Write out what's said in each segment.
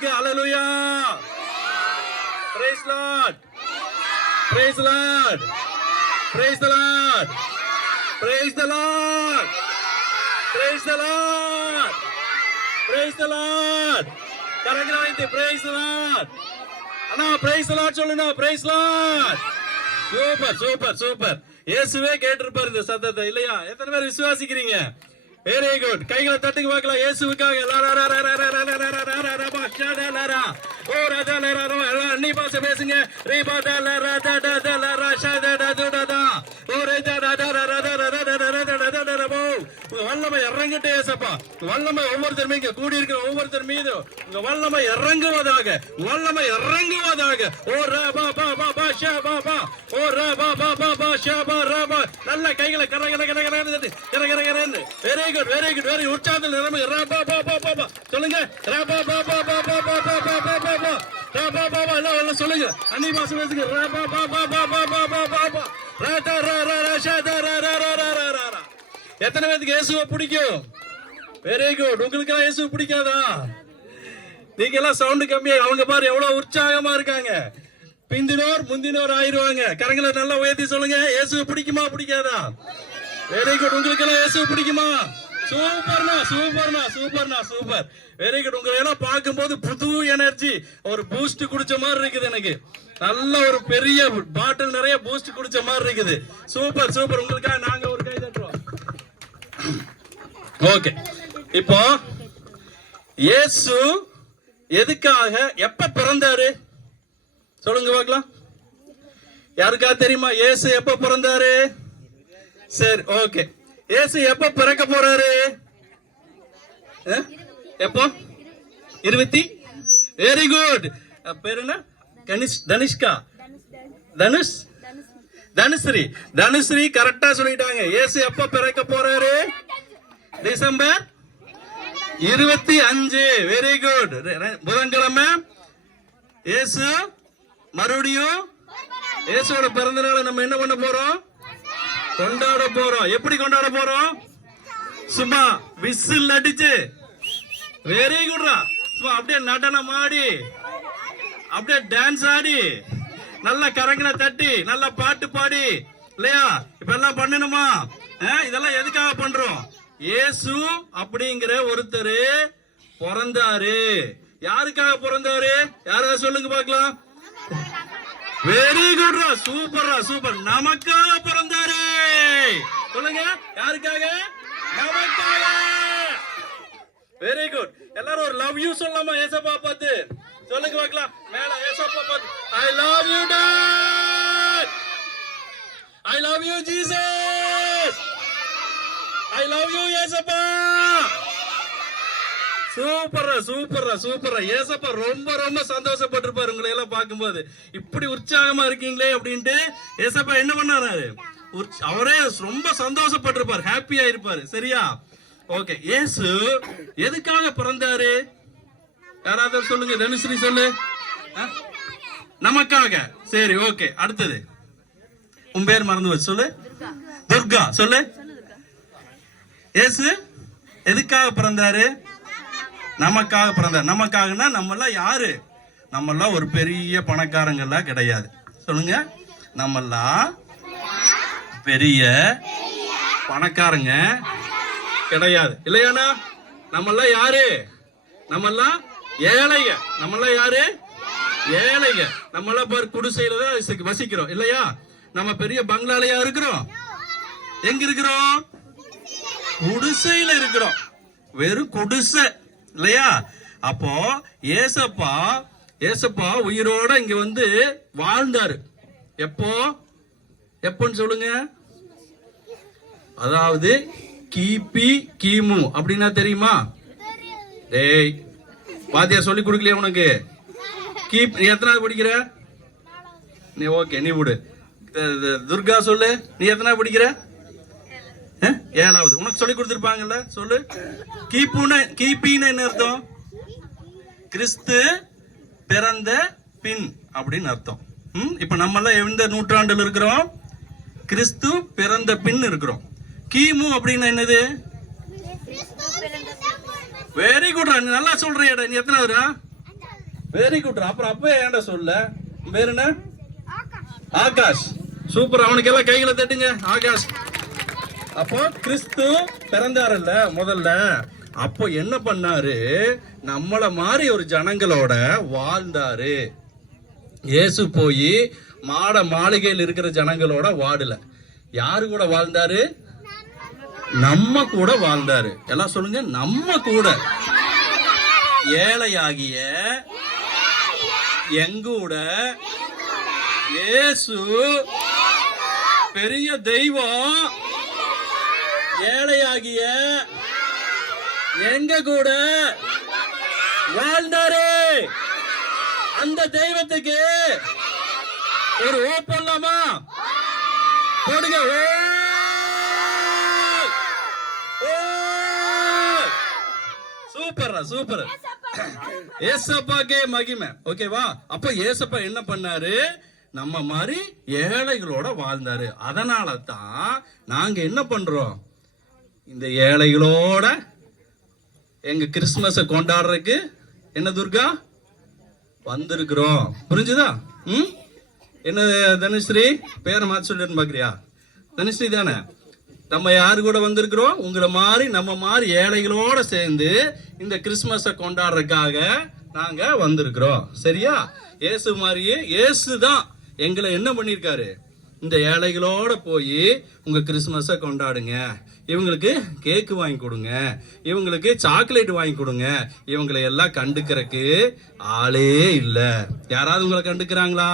நாமத்துக்கு hallelujah. Praise lord, praise lord, praise the lord, praise the lord, praise the lord, praise the lord. கரங்களை வைத்து praise the lord. அண்ணா praise the lord சொல்லுங்க. Praise lord. Super super super. இயேசுவே கேட்டிருப்பார் இந்த சத்தத்தை இல்லையா? எத்தனை பேர் விசுவாசிக்கிறீங்க? Very good. கைகளை தட்டுக்கு பார்க்கலாம். இயேசுவுக்காக அன்னி பாச பேசுங்க. வல்லமை இறங்கிட்டே ஏசப்பா. வல்லமை ஒவ்வொருத்தர் மீது கூடி இருக்கிற ஒவ்வொருத்தர் மீது உங்க வல்லமை இறங்குவதாக, வல்லமை இறங்குவதாக. ஓ ரபா பாபா பாஷா பாபா, ஓ ரபா பாபா பாஷா பாபா. நல்ல கைகளை கர கர கர கர கர கர கரன்னு. Very good very good very உற்சாகத்தில் நிரம்பி ரபா பாபா பாபா சொல்லுங்க. ரபா பாபா பாபா பாபா பாபா பாபா ரபா பாபா எல்லாம் சொல்லுங்க. அன்னி பாச பேசுங்க. ரபா பாபா பாபா பாபா பாபா ரா ரா ரா ரா ஷா ரா ரா ரா ரா ரா ரா. எத்தனை பேருக்கு இயேசுவை பிடிக்கும்? Very good. உங்களுக்கு எல்லாம் இயேசு பிடிக்காதா? நீங்க எல்லாம் சவுண்ட் கம்மியா, அவங்க பாரு எவ்வளவு உற்சாகமா இருக்காங்க. பிந்தினோர் முந்தினோர் ஆயிருவாங்க. கரங்களை நல்லா உயர்த்தி சொல்லுங்க. இயேசு பிடிக்குமா பிடிக்காதா? Very good. உங்களுக்கு எல்லாம் இயேசு பிடிக்குமா? சூப்பர்னா சூப்பர்னா சூப்பர்னா சூப்பர். Very good. உங்களை எல்லாம் பார்க்கும்போது புது எனர்ஜி, ஒரு பூஸ்ட் குடிச்ச மாதிரி இருக்குது. எனக்கு நல்ல ஒரு பெரிய பாட்டில் நிறைய பூஸ்ட் குடிச்ச மாதிரி இருக்குது. Super super. உங்களுக்காக நாங்க ஒரு கை தட்டுறோம். ஓகே. இப்போ இயேசு எதுக்காக எப்ப பிறந்தாரு சொல்லுங்க பார்க்கலாம். யாருக்கா தெரியுமா இயேசு எப்ப பிறந்தாரு? சரி ஓகே. இயேசு எப்ப பிறக்க போறாரு? எப்போ? 20. Very good. பேரு என்ன? தனுஷ்கா, தனுஷ், தனுஸ்ரீ, தனுஸ்ரீ கரெக்டா சொல்லிட்டாங்க. இயேசு எப்ப பிறக்க போறாரு? டிசம்பர் 25. Very good. புதன்கிழமை இயேசு மறுபடியும் இயேசுவோட பிறந்த நாளை நம்ம என்ன பண்ண போறோம்? கொண்டாட போறோம். எப்படி கொண்டாட போறோம்? சும்மா விசில் அடிச்சு. வெரி குட்ரா. சும்மா அப்படியே நடனம் ஆடி, அப்படியே டான்ஸ் ஆடி, நல்ல கரங்களை தட்டி, நல்ல பாட்டு பாடி இல்லையா? இப்ப எல்லாம் பண்ணணுமா? இதெல்லாம் எதுக்காக பண்றோம்? இயேசு அப்படிங்கிற ஒருத்தர் பிறந்தாரு. யாருக்காக பிறந்தாரு? யாராவது சொல்லுங்க பார்க்கலாம். வெரி குட்ரா. சூப்பர்ரா சூப்பர். நமக்காக பிறந்தாரு. சொல்லுங்க. யாருக்காக? நமக்காக. Very good. எல்லாரும் ஒரு லவ் யூ சொல்லலாமா ஏசப்பா பார்த்து? சொல்லுங்க பார்க்கலாம். மேல ஏசப்பா பார்த்து. ஐ love you dot. I love you Jesus. I love you ஏசப்பா. சூப்பரா சூப்பரா சூப்பரா. ஏசப்பா ரொம்ப ரொம்ப சந்தோஷப்பட்டிருப்பாரு உங்களை எல்லாம் பார்க்கும்போது. இப்படி உற்சாகமா இருக்கீங்களே அப்படின்ட்டு ஏசப்பா என்ன பண்ணாரு? அவரே ரொம்ப சந்தோஷப்பட்டிருப்பாரு, ஹாப்பியா இருப்பாரு. சரியா? ஓகே. இயேசு எதுக்காக பிறந்தாரு? யாராவது சொல்லுங்க. தனுஸ்ரீ சொல்லு. நமக்காக. சரி ஓகே. அடுத்தது உன் பேர் மறந்து வச்சு சொல்லு. துர்கா சொல்லு. இயேசு எதுக்காக பிறந்தாரு? நமக்காக பிறந்தார். நமக்காகனா நம்மெல்லாம் யாரு? நம்மெல்லாம் ஒரு பெரிய பணக்காரங்கெல்லாம் கிடையாது. சொல்லுங்க. நம்மெல்லாம் பெரிய பணக்காரங்க கிடையாது இல்லையானா? நம்மெல்லாம் யாரு? நம்மெல்லாம் ஏழைங்க. நம்மெல்லாம் யாரு? ஏழைங்க. நம்மெல்லாம் பாரு குடிசையில தான் வசிக்கிறோம் இல்லையா? நம்ம பெரிய பங்களாலயா இருக்கிறோம்? எங்க இருக்கிறோம்? குடிசையில இருக்கிறோம். வெறும் குடிசை இல்லையா? அப்போ ஏசப்பா ஏசப்பா உயிரோட இங்க வந்து வாழ்ந்தாரு. எப்போ? எப்போன்னு சொல்லுங்க. அதாவது கிபி கிமு அப்படின்னா தெரியுமா? டேய் வாத்தியா சொல்லி கொடுக்கலையா உனக்கு? நீ எத்தனாவது படிக்கிற? நீ ஓகே நீ விடு. துர்கா சொல்லு. நீ எத்தனாவது படிக்கிற? 7வது. உனக்கு சொல்லி கொடுத்திருப்பாங்கல்ல. சொல்லு. கிபின்னு என்ன அர்த்தம்? கிறிஸ்து பிறந்த பின் அப்படின்னு அர்த்தம். இப்ப நம்ம எல்லாம் எந்த நூற்றாண்டுல இருக்கிறோம்? கிறிஸ்து பிறந்த பின் இருக்கிறோம். கிமு அப்படின்னா என்னது? Very good. நல்லா சொல்றியடா. நீ எத்தனாவது? Very good. அப்புறம் அப்பவே ஏன்டா சொல்ல? வேற என்ன? ஆகாஷ். சூப்பர். அவனுக்கு எல்லாம் கைகளை தட்டுங்க. ஆகாஷ். அப்போ கிறிஸ்து பிறந்தாருல்ல முதல்ல, அப்போ என்ன பண்ணாரு? நம்மள மாதிரி ஒரு ஜனங்களோட வாழ்ந்தாரு. இயேசு போய் மாளிகையில் இருக்கிற ஜனங்களோட வாடல. யாரு கூட வாழ்ந்தாரு? நம்ம கூட வாழ்ந்தாரு. எல்லாம் சொல்லுங்க, நம்ம கூட. ஏழையாகிய எங்கூட இயேசு பெரிய தெய்வம் ஏழையாகிய எங்க கூட வாழ்ந்தாரு. அந்த தெய்வத்துக்கு ஒரு ஓ போடலாமா? போடுங்க. Super super. ஏசப்பாக்கே மகிமை. ஓகேவா? அப்ப ஏசப்பா என்ன பண்ணாரு? நம்ம மாதிரி ஏழைகளோட வாழ்ந்தாரு. அதனால தான் நாங்க என்ன பண்றோம்? இந்த ஏழைகளோட எங்க கிறிஸ்துமஸை கொண்டாடுறதுக்கு என்ன துர்கா வந்திருக்கிறோம். புரிஞ்சுதா? என்ன தனுஸ்ரீ பேரை மாத்தி சொல்லிட்டு பாக்குறியா? தனுஸ்ரீ தானே. நம்ம யாரு கூட வந்திருக்கிறோம்? உங்களை மாதிரி நம்ம மாதிரி ஏழைகளோட சேர்ந்து இந்த கிறிஸ்துமஸை கொண்டாடுறதுக்காக நாங்க வந்திருக்கிறோம். சரியா? இயேசு மாதிரியே இயேசு தான் எங்களை என்ன பண்ணிருக்காரு? இந்த ஏழைகளோட போய் உங்க கிறிஸ்துமஸை கொண்டாடுங்க, இவங்களுக்கு கேக்கு வாங்கி கொடுங்க, இவங்களுக்கு சாக்லேட் வாங்கி கொடுங்க. இவங்களை எல்லாம் கண்டுக்கிறதுக்கு ஆளே இல்ல. யாராவது உங்களை கண்டுக்கிறாங்களா?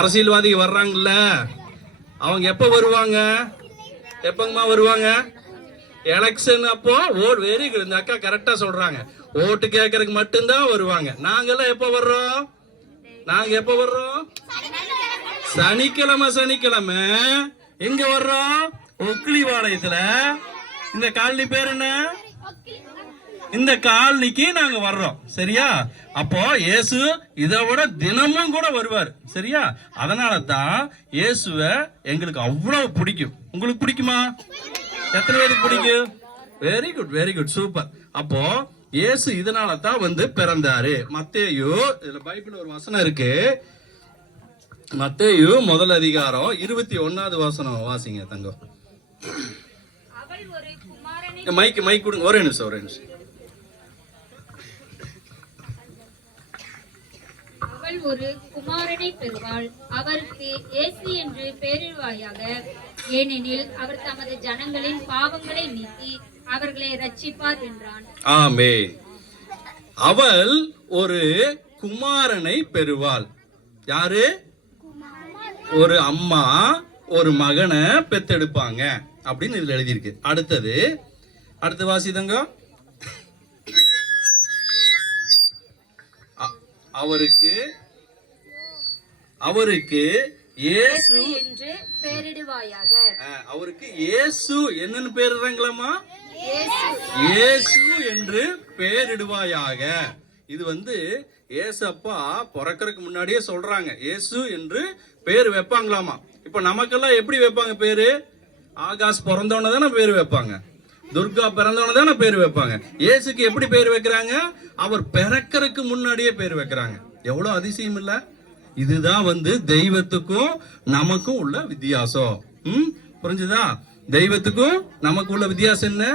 அரசியல்வாதி வர்றாங்கல்ல, அவங்க எப்ப வருவாங்க? எப்பங்கம்மா வருவாங்க? எலெக்ஷன் அப்போ. ஓட். Very good. இந்த அக்கா கரெக்டா சொல்றாங்க. ஓட்டு கேட்கறதுக்கு மட்டும்தான் வருவாங்க. நாங்கெல்லாம் எப்ப வர்றோம்? நாங்க எப்ப வர்றோம்? சனிக்கிழமை எங்க வர்றோம்? ஒக்கிலிபாளையத்துல. இந்த காலனி பேர் என்ன? இந்த காலனிக்கு நாங்க வர்றோம். சரியா? அப்போ இயேசு இதை விட தினமும் கூட வருவார். சரியா? அதனால தான் இயேசுவ எங்களுக்கு அவ்வளவு பிடிக்கும். உங்களுக்கு பிடிக்குமா? எத்தனை பேருக்கு பிடிக்கும்? Very good very good. Super. அப்போ இயேசு இதனால தான் வந்து பிறந்தாரு. மத்தேயு, இதுல பைபிள் ஒரு வசனம் இருக்கு. மத்தேயு முதல் அதிகாரம் 21வது வசனம் வாசிங்க தங்கம். மைக் கொடுங்க. ஒரே நிமிஷம். அவள் ஒரு குமாரனை பெறுவாள், அவருக்கு இயேசு என்று பெயரிடுவாயாக. ஏனெனில் அவர் தமது ஜனங்களின் பாவங்களை நீக்கி அவர்களை ரட்சிப்பார் என்றான். ஆமென். அவள் ஒரு குமாரனை பெறுவாள். யாரு? ஒரு அம்மா ஒரு மகனை பெத்தெடுப்பாங்க அப்படின்னு இதுல எழுதியிருக்கு. அடுத்து வாசிதங்க. அவருக்கு இயேசு என்று பெயரிடுவாயாக. அவருக்கு இயேசு என்னன்னு பேரிடுறாங்களாமா? இயேசு என்று பெயரிடுவாயாக. இது வந்து ஏசப்பா பிறக்கறதுக்கு முன்னாடியே சொல்றாங்க. இயேசு என்று பேர் வைப்பாங்களாமா. இப்ப நமக்கெல்லாம் எப்படி வைப்பாங்க பேரு? ஆகாஷ் பிறந்தவன தானே பேர் வைப்பாங்க, துர்கா பிறந்தவன தானே பேர் வைப்பாங்க. இயேசுக்கு எப்படி பேர் வைக்கிறாங்க? அவர் பிறக்கறதுக்கு முன்னாடியே பேர் வைக்கிறாங்க. எவ்வளவு அதிசயம் இல்ல? இதுதான் வந்து தெய்வத்துக்கும் நமக்கும் உள்ள வித்தியாசம். புரிஞ்சுதா? தெய்வத்துக்கும் நமக்கு உள்ள வித்தியாசம் என்ன?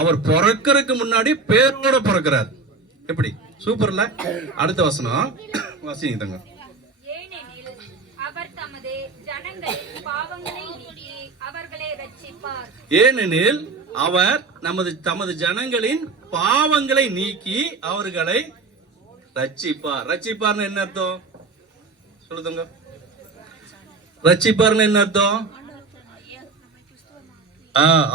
அவர் பிறக்கறதுக்கு முன்னாடி பேரோட பிறக்கிறார். எப்படி சூப்பர்ல? அடுத்த வசனம் வாசிங்க தங்க. ஏனெனில் அவர் தமது ஜனங்களின் பாவங்களை நீக்கி அவர்களை ரட்சிப்பார். ஏனெனில் அவர் தமது ஜனங்களின் பாவங்களை நீக்கி அவர்களை ரட்சிப்பார். ரட்சிப்பார்னு என்ன அர்த்தம் சொல்லுங்க? ரட்சிப்பார்னு என்ன அர்த்தம்?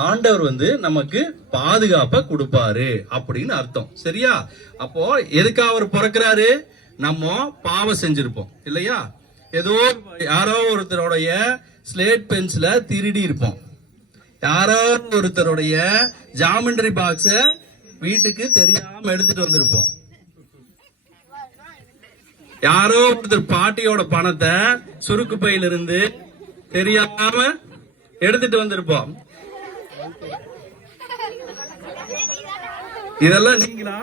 ஆண்டவர் வந்து நமக்கு பாதுகாப்பை கொடுப்பாரு அப்படின்னு அர்த்தம். சரியா? அப்போ எதுக்கு அவர் பிறக்கிறாரு? நம்ம பாவம் செஞ்சிருப்போம் இல்லையா? ஏதோ யாரோ ஒருத்தருடைய ஸ்லேட் பென்சில திருடி இருப்போம். யாரோ ஒருத்தருடைய ஜாமெண்ட்ரி பாக்ஸ வீட்டுக்கு தெரியாம எடுத்துட்டு வந்திருப்போம். யாரோ ஒருத்தர் பாட்டியோட பணத்தை சுருக்கு பையில இருந்து தெரியாம எடுத்துட்டு வந்திருப்போம். இதெல்லாம் நீங்களா?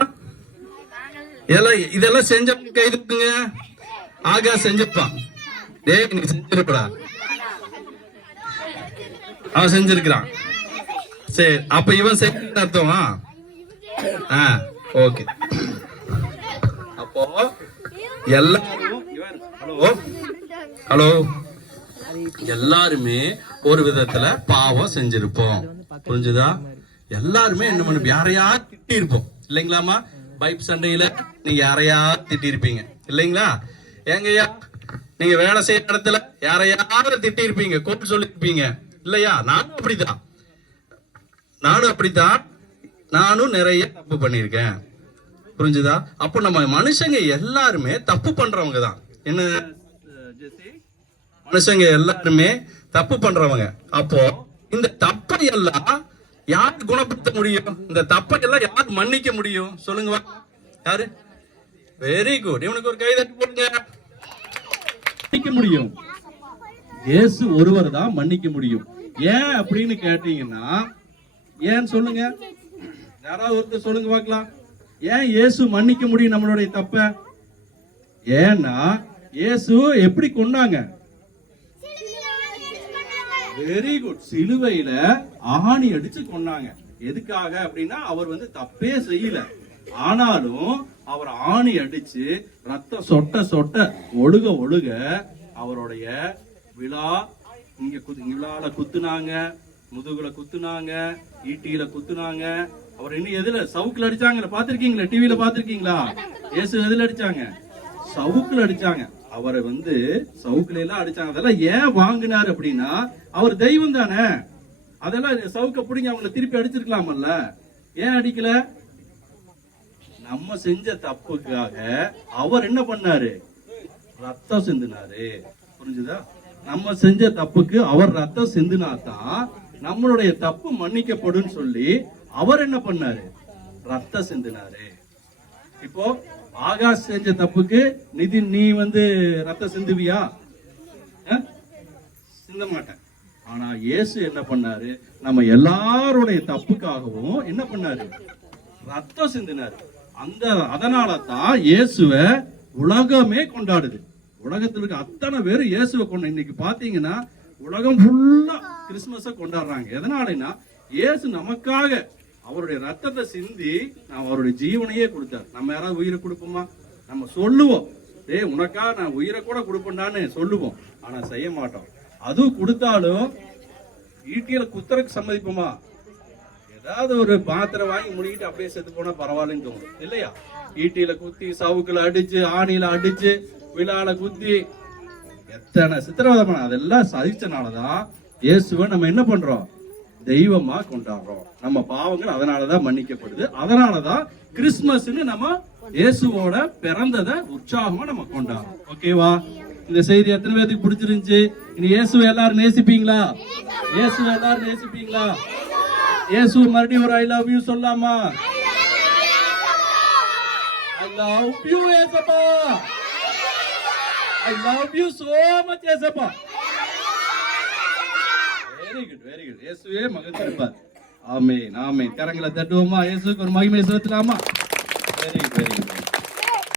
இதெல்லாம் செஞ்சவங்க கை தூக்குங்க. ஆகா செஞ்சிருப்பான். டேய் நீ செஞ்சிருப்படா. அவன் செஞ்சிருக்கிறான். சரி, அப்ப இவன் செஞ்ச அர்த்தமா? ஓகே. அப்போ எல்லாரும் ஹலோ எல்லாருமே ஒரு விதத்துல பாவம் செஞ்சிருப்போம். புரிஞ்சுதா? எல்லாருமே என்ன பண்ண யாரையா திட்டி இருப்போம் இல்லைங்களாமா? பைப் சண்டையில நீங்க யாரையா திட்டி இருப்பீங்க இல்லைங்களா? ஏங்கய்யா நீங்க வேலை செய்யற இடத்துல யாரையாவது திட்டி இருப்பீங்க, கோட்டு சொல்லி இருப்பீங்க இல்லையா? நானும் அப்படித்தான். நானும் நிறைய தப்பு பண்ணிருக்கேன். புரிஞ்சுதா? அப்போ நம்ம மனுஷங்க எல்லாருமே தப்பு பண்றவங்க தான். என்ன மனுஷங்க எல்லாருமே தப்பு பண்றவங்க. அப்போ இந்த தப்பை எல்லாம் யார் குணப்படுத்த முடியும்? இந்த தப்பை எல்லாம் யார் மன்னிக்க முடியும்? சொல்லுங்க. யாரு? Very good. இவனுக்கு ஒரு கைதட்டி போடுங்க. மன்னிக்க முடியும். இயேசு ஒருவர் தான் மன்னிக்க முடியும். ஏன் அப்படின்னு கேட்டீங்கன்னா, ஏன் சொல்லுங்க, யாராவது ஒருத்தர் சொல்லுங்க பார்க்கலாம். ஏன் இயேசு மன்னிக்க முடியும் நம்மளுடைய தப்ப? ஏன்னா இயேசு எப்படி கொண்டாங்க? Very good. சிலுவையில ஆணி அடிச்சு கொண்டாங்க. எதுக்காக அப்படின்னா அவர் தப்பே செய்யல. ஆனாலும் அவர் ஆணி அடிச்சு ரத்தம் சொட்ட சொட்ட ஒழுக ஒழுக அவருடைய விழா விழால குத்துனாங்க, முதுகுல குத்துனாங்க, ஈட்டியில குத்துனாங்க. அவர் இன்னும் எதுல சவுக்குல அடிச்சாங்க பாத்திருக்கீங்களா? டிவில பாத்திருக்கீங்களா? இயேசு எதுல அடிச்சாங்க? சவுக்குல அடிச்சாங்க. அவரை சவுக்குல எல்லாம் அடிச்சாங்க. அதெல்லாம் ஏன் வாங்கினார் அப்படின்னா அவர் தெய்வம் தானே. அதெல்லாம் சவுக்க பிடிங்க அவங்களை திருப்பி அடிச்சிருக்கலாமல்ல. ஏன் அடிக்கல? நம்ம செஞ்ச தப்புக்காக அவர் என்ன பண்ணாரு? ரத்தம் சிந்தினாரு. புரிஞ்சுதா? நம்ம செஞ்ச தப்புக்கு அவர் ரத்தம் சிந்தினாதான் நம்மளுடைய தப்பு மன்னிக்கப்படும் சொல்லி அவர் என்ன பண்ணாரு? ரத்தம் சிந்தினாரு. இப்போ ஆகாஷ் செஞ்ச தப்புக்கு நிதின் நீ ரத்தம் சிந்துவியா? சிந்த மாட்டேன். ஆனா இயேசு என்ன பண்ணாரு? நம்ம எல்லாருடைய தப்புக்காகவும் என்ன பண்ணாரு? ரத்தம் சிந்தினாரு. அதனால தான் இயேசுவ உலகமே கொண்டாடுது. உலகத்துல இருக்க அத்தனை பேர் இயேசுவை கொண்ட இன்னைக்கு பாத்தீங்கன்னா உலகம் ஃபுல்லா கிறிஸ்துமஸ கொண்டாடுறாங்க. எதனாலனா இயேசு நமக்காக அவருடைய ரத்தத்தை சிந்தி அவருடைய ஜீவனையே கொடுத்தார். நம்ம யாராவது உயிரை கொடுப்போமா? நம்ம சொல்லுவோம், உனக்காக நான் உயிரை கூட கொடுப்பேன்டான்னு சொல்லுவோம். ஆனா செய்ய மாட்டோம். அதுவும் கொடுத்தாலும் ஈட்டியில குத்துறதுக்கு சம்மதிப்போமா? ஏதாவது ஒரு பாத்திரம் வாங்கி முடிக்கிட்டு அப்படியே செத்து போனா பரவாயில்லன்னு தோணும் இல்லையா? ஈட்டியில குத்தி, சவுக்குல அடிச்சு, ஆணியில அடிச்சு, விழால குத்தி எத்தனை சித்திரவதை பண்ண அதெல்லாம் சகிச்சனாலதான் இயேசுவை நம்ம என்ன பண்றோம்? தெய்வமா கொண்டாடுறோம். நம்ம பாவங்கள் அதனாலதான் மன்னிக்கப்படுது. அதனாலதான் கிறிஸ்துமஸ்ன்னு நம்ம இயேசுவோட பிறந்ததை உற்சாகமா நம்ம கொண்டாடுறோம். ஓகேவா? இந்த செய்தி எத்தனை பேருக்கு பிடிச்சிருந்துச்சு? இனி இயேசுவை எல்லாரும் நேசிப்பீங்களா? இயேசுவை எல்லாரும் நேசிப்பீங்களா? இயேசு மறுபடியும் ஒரு ஐ லவ் யூ சொல்லாமா? ஐ லவ் யூ ஏசப்பா. I love you so much, ஏசப்பா. Very good, very good. இயேசுவே மகிழ்ச்சிப்பார். Amen, amen. கரங்களை தட்டுவோமா? இயேசுவுக்கு ஒரு மகிமை செலுத்தலாமா? Very good, very good.